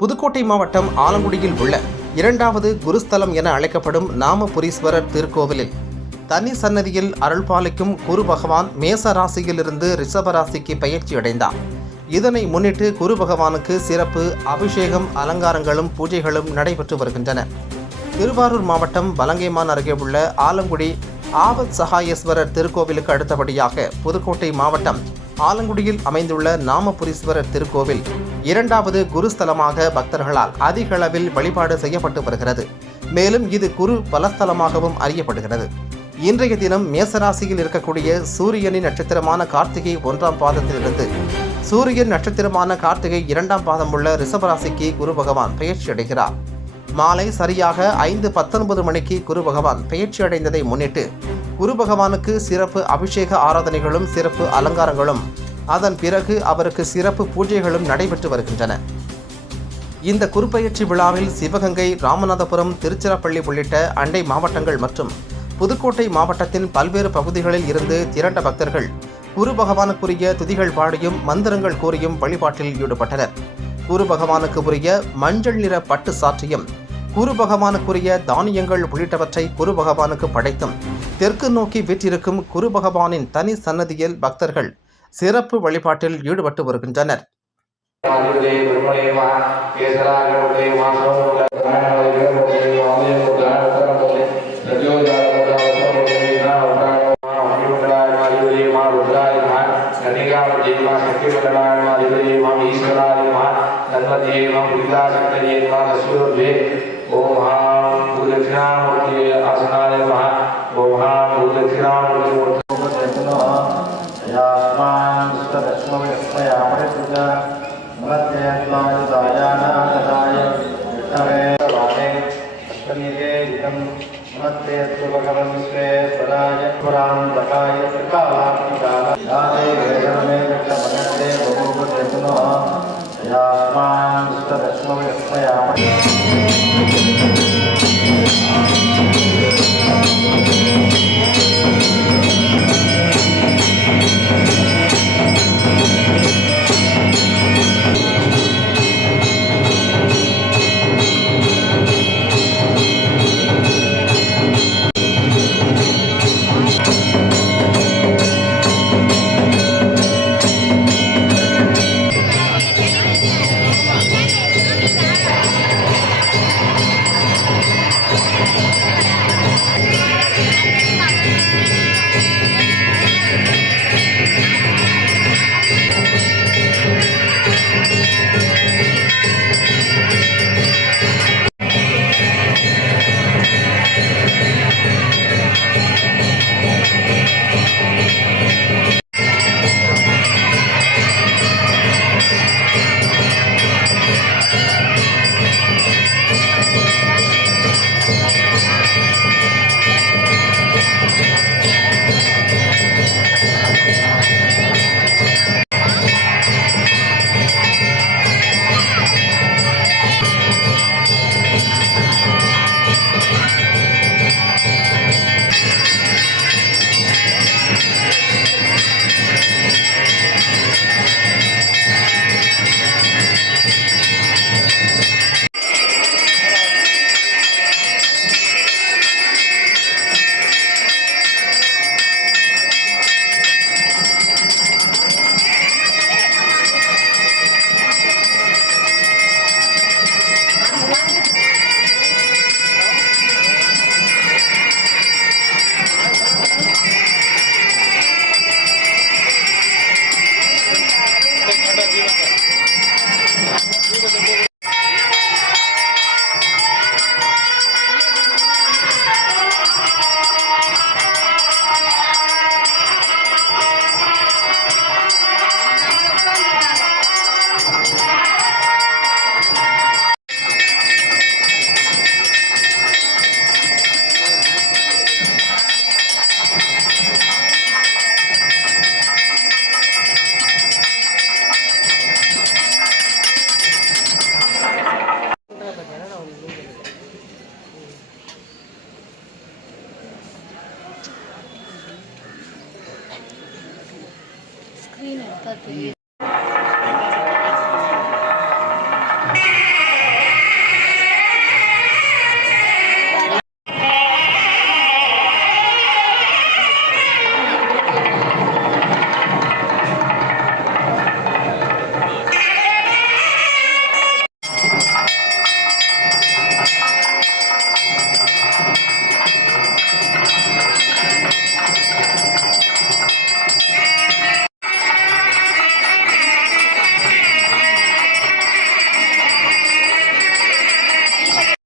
புதுக்கோட்டை மாவட்டம் ஆலங்குடியில் உள்ள இரண்டாவது குருஸ்தலம் என அழைக்கப்படும் நாமபுரீஸ்வரர் திருக்கோவிலில் தனி சன்னதியில் அருள்பாலிக்கும் குரு பகவான் மேச ராசியிலிருந்து ரிஷப ராசிக்கு பயிற்சி அடைந்தார். இதனை முன்னிட்டு குரு பகவானுக்கு சிறப்பு அபிஷேகம், அலங்காரங்களும் பூஜைகளும் நடைபெற்று வருகின்றன. திருவாரூர் மாவட்டம் பலங்கைமான் அருகே உள்ள ஆலங்குடி ஆபத் சகாயேஸ்வரர் திருக்கோவிலுக்கு அடுத்தபடியாக புதுக்கோட்டை மாவட்டம் ஆலங்குடியில் அமைந்துள்ள நாமபுரீஸ்வரர் திருக்கோவில் இரண்டாவது குருஸ்தலமாக பக்தர்களால் அதிக அளவில் வழிபாடு செய்யப்பட்டு வருகிறது. மேலும் இது குரு பலஸ்தலமாகவும் அறியப்படுகிறது. இன்றைய தினம் மேசராசியில் இருக்கக்கூடிய சூரியனின் நட்சத்திரமான கார்த்திகை 1ஆம் பாதத்திலிருந்து சூரியன் நட்சத்திரமான கார்த்திகை 2ஆம் பாதம் உள்ள ரிஷபராசிக்கு குரு பகவான் பெயர்ச்சி அடைகிறார். மாலை சரியாக 5:19 மணிக்கு குரு பகவான் பெயர்ச்சி அடைந்ததை முன்னிட்டு குரு பகவானுக்கு சிறப்பு அபிஷேக ஆராதனைகளும் சிறப்பு அலங்காரங்களும் அதன் பிறகு அவருக்கு சிறப்பு பூஜைகளும் நடைபெற்று வருகின்றன. இந்த குருப்பெயர்ச்சி விழாவில் சிவகங்கை, ராமநாதபுரம், திருச்சிராப்பள்ளி உள்ளிட்ட அண்டை மாவட்டங்கள் மற்றும் புதுக்கோட்டை மாவட்டத்தின் பல்வேறு பகுதிகளில் இருந்து திரண்ட பக்தர்கள் குரு பகவானுக்குரிய துதிகள் பாடியும் மந்திரங்கள் கூறியும் வழிபாட்டில் ஈடுபட்டனர். குரு பகவானுக்கு உரிய மஞ்சள் நிற பட்டு சாற்றியும் குரு பகவானுக்குரிய தானியங்கள் உள்ளிட்டவற்றை குரு பகவானுக்கு படைத்தும் தெற்கு நோக்கி வீற்றிருக்கும் குரு பகவானின் தனி சன்னதியில் பக்தர்கள் சிறப்பு வழிபாட்டில் ஈடுபட்டு வருகின்றனர். Yeah.